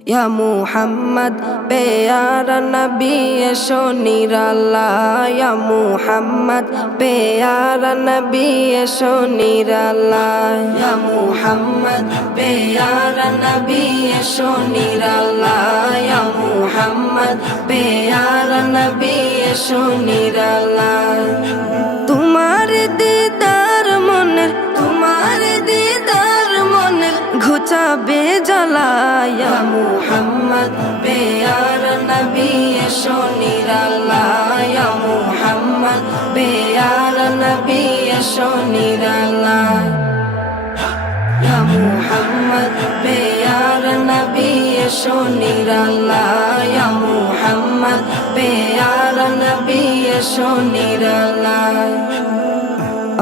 या मुहम्मद प्यारा नबी एशो निराला या मुहम्मद प्यारा नबी एशो निराला या मुहम्मद प्यारा नबी एशो निराला या मुहम्मद प्यारा नबी एशो निराला तुम्हारे दीदार मने तुम्हारे दीदार मने घुचाबे জ্বালা या मुहम्मद प्यारा नबी एशो निराला या मुहम्मद प्यारा नबी एशो निराला या मुहम्मद प्यारा नबी एशो निराला या मुहम्मद प्यारा नबी एशो निराला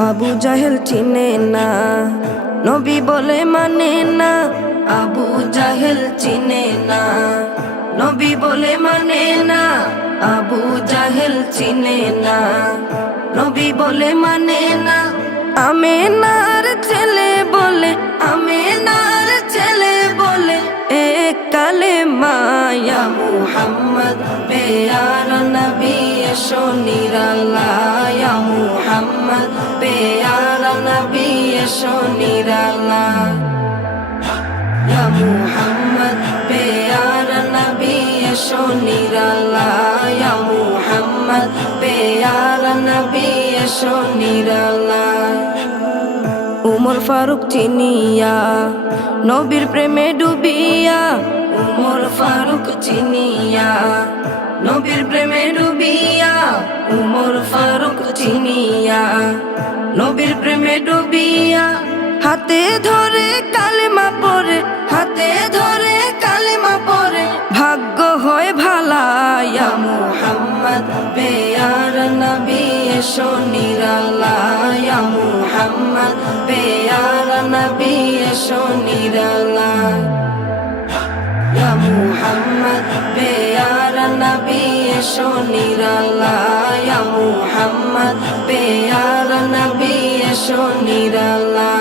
আবু জাহেল চিনে না নবী বলে মানে না আবু জাহেল চিনে না নবী বলে মানে না আবু জাহেল চিনে না নবী বলে মানে না আমেনার ছেলে বলে আমেনার ছেলে বলে এক কালেমা ইয়া মুহাম্মদ প্যারা নবী এশো নিরালা ইয়া মুহাম্মদ প্যারা নবী এশো নিরালা या मुहम्मद प्यारा नबी एशो निराला या मुहम्मद प्यारा नबी एशो निराला उमर फारूक चिनिया नबीर प्रेमे डुबिया उमर फारूक चिनिया नबीर प्रेमे डुबिया उमर फारूक चिनिया नबीर प्रेमे डुबिया हाथे धरे कालेमा परे हाथे धरे कालेमा परे भाग्य হয় ভালা या मुहम्मद प्यारा नबी एशो निराला या मुहम्मद प्यारा नबी एशो निराला या मुहम्मद प्यारा नबी एशो निराला या मुहम्मद प्यारा नबी एशो निराला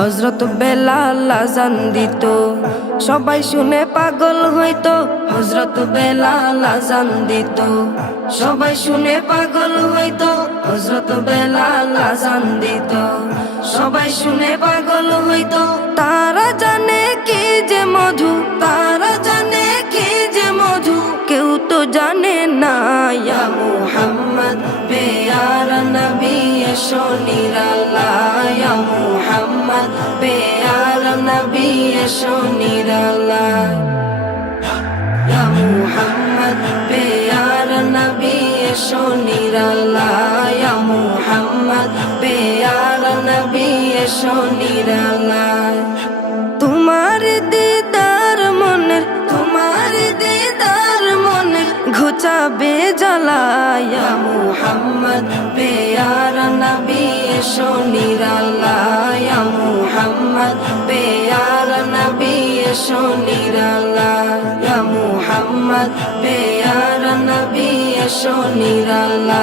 হযরত বেলাল আযান দিত সবাই শুনে পাগল হইতো হযরত বেলাল আযান দিত সবাই শুনে পাগল হইতো হযরত বেলাল আযান দিত সবাই শুনে পাগল হইতো তারা জানে কি যে মধু তারা জানে কি যে মধু কেউ তো জানে না ইয়া মুহাম্মদ প্যারা নবী এশো নিরালা ইয়া মুহাম্মদ प्यारा नबी एशो निराला या मुहम्मद प्यारा नबी एशो निराला या मुहम्मद प्यारा नबी एशो निराला तुम्हारे दीदार मने घुचाबे জ্বালা या मुहम्मद प्यारा नबी एशो निराला या मुहम्मद प्यारा नबी एशो निराला या मुहम्मद प्यारा नबी एशो निराला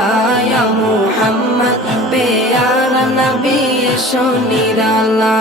या मुहम्मद प्यारा नबी एशो निराला।